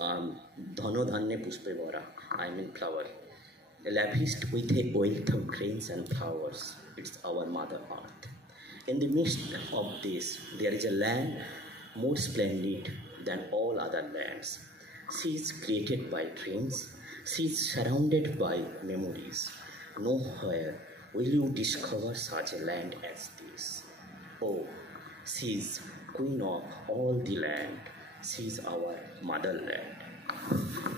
Dhano dhanye pushpe bhara, I mean flower. Lavished with a wealth of grains and flowers, it's our Mother Earth. In the midst of this, there is a land more splendid than all other lands. She is created by dreams, she is surrounded by memories. Nowhere will you discover such a land as this. Oh, she is queen of all the land, she is our motherland.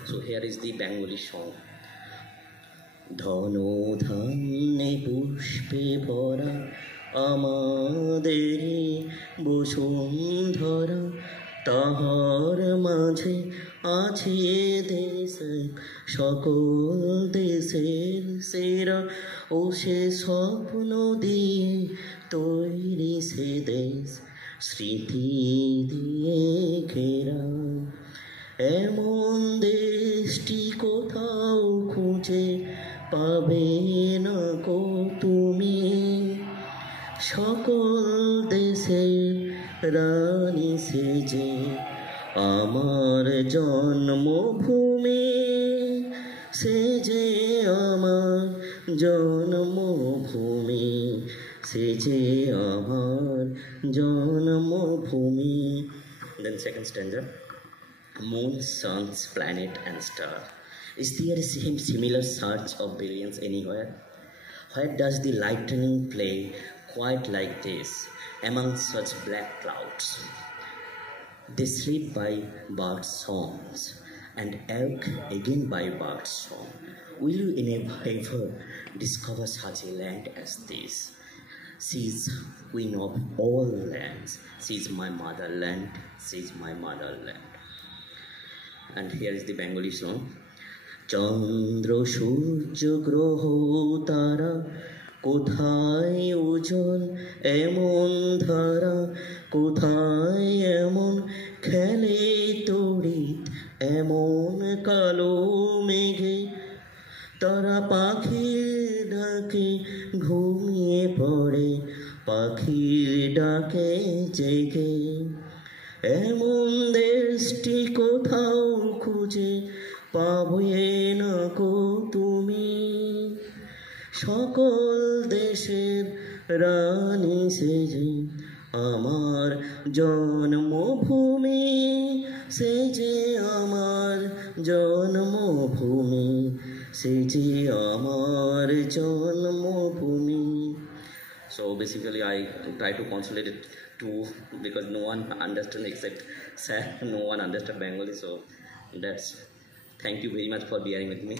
So here is the Bengali song. ধনো ধান্যে পুষ্পে ভরা আমাদের বসুন্ধরা, তাহার মাঝে আছে দেশ সকল দেশের সেরা, ও সে স্বপ্ন দিয়ে তৈরি সে দেশ স্মৃতি দিয়ে ঘেরা। এমন দেশটি কোথাও খুঁজে পাবে না কো তুমি, সকল দেশের রানী সেজে আমার জন্মভূমি, সেজে আমার জন্মভূমি, সেজে আমার জন্মভূমি। Then second stanza. Moon, suns, planet and star. Is there a similar search of billions anywhere? Where does the lightning play quite like this among such black clouds? They sleep by bird songs and awake again by bird song. Will you ever discover such a land as this? She is queen of all lands. She is my motherland. She is my motherland. And here is the Bengali song. চন্দ্র সূর্য গ্রহ তারা কোথায় ওজন এমন ধারা, কোথায় এমন খেলে তড়িৎ এমন কালো মেঘে, তারা পাখির ডাকে ঘুমিয়ে পড়ে পাখির ডাকে জেগে। এমন দেশটি কোথাও খুঁজে পাবে না কো তুমি, সকল দেশের রানী সেজে আমার জন্মভূমি, সেজে আমার জন্মভূমি, সেজে আমার জন্মভূমি। So basically I try to consolidate it too, because no one understands except Sir, no one understands Bengali, so that's, thank you very much for bearing with me.